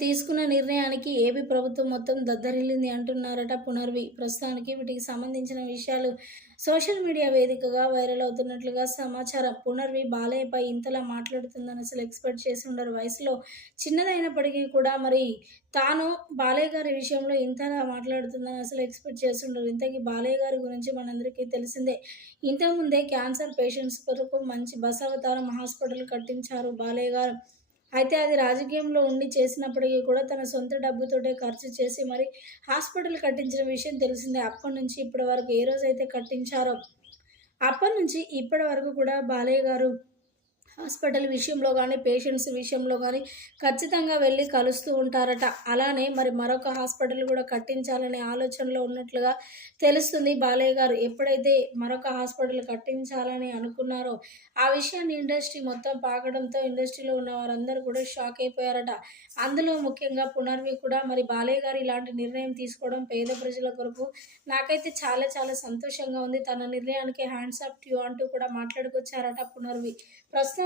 తీసుకున్న నిర్ణయానికి ఏపీ ప్రభుత్వం మొత్తం దద్దరిల్లింది అంటున్నారట పునర్వి. ప్రస్తుతానికి వీటికి సంబంధించిన విషయాలు సోషల్ మీడియా వేదికగా వైరల్ అవుతున్నట్లుగా సమాచారం. పునర్వి బాలయ్యపై ఇంతలా మాట్లాడుతుందని అసలు ఎక్స్పెక్ట్ చేసి ఉండరు. వయసులో చిన్నదైనప్పటికీ కూడా మరి తాను బాలయ్య గారి విషయంలో ఇంతలా మాట్లాడుతుందని అసలు ఎక్స్పెక్ట్ చేసి ఉండరు. ఇంతకీ బాలయ్య గారి గురించి మనందరికీ తెలిసిందే. ఇంతకుముందే క్యాన్సర్ పేషెంట్స్ కొరకు మంచి బసవతారం హాస్పిటల్ కట్టించారు బాలయ్య గారు. అయితే అది రాజకీయంలో ఉండి చేసినప్పటికీ కూడా తన సొంత డబ్బుతోటే ఖర్చు చేసి మరి హాస్పిటల్ కట్టించిన విషయం తెలిసిందే. అప్పటి నుంచి ఇప్పటి వరకు ఏ రోజైతే కట్టించారో అప్పటి నుంచి ఇప్పటి వరకు కూడా బాలయ్య గారు హాస్పిటల్ విషయంలో కానీ పేషెంట్స్ విషయంలో కానీ ఖచ్చితంగా వెళ్ళి కలుస్తూ ఉంటారట. అలానే మరి మరొక హాస్పిటల్ కూడా కట్టించాలనే ఆలోచనలో ఉన్నట్లుగా తెలుస్తుంది బాలయ్య గారు. ఎప్పుడైతే మరొక హాస్పిటల్ కట్టించాలని అనుకున్నారో ఆ విషయాన్ని ఇండస్ట్రీ మొత్తం పాకడంతో ఇండస్ట్రీలో ఉన్న వారందరూ కూడా షాక్ అయిపోయారట. అందులో ముఖ్యంగా పునర్వి కూడా మరి బాలయ్య గారు ఇలాంటి నిర్ణయం తీసుకోవడం పేద ప్రజల కొరకు నాకైతే చాలా చాలా సంతోషంగా ఉంది. తన నిర్ణయానికి హ్యాండ్స్ ఆఫ్ ట్యూ అంటూ కూడా మాట్లాడుకొచ్చారట పునర్వి. ప్రస్తుతం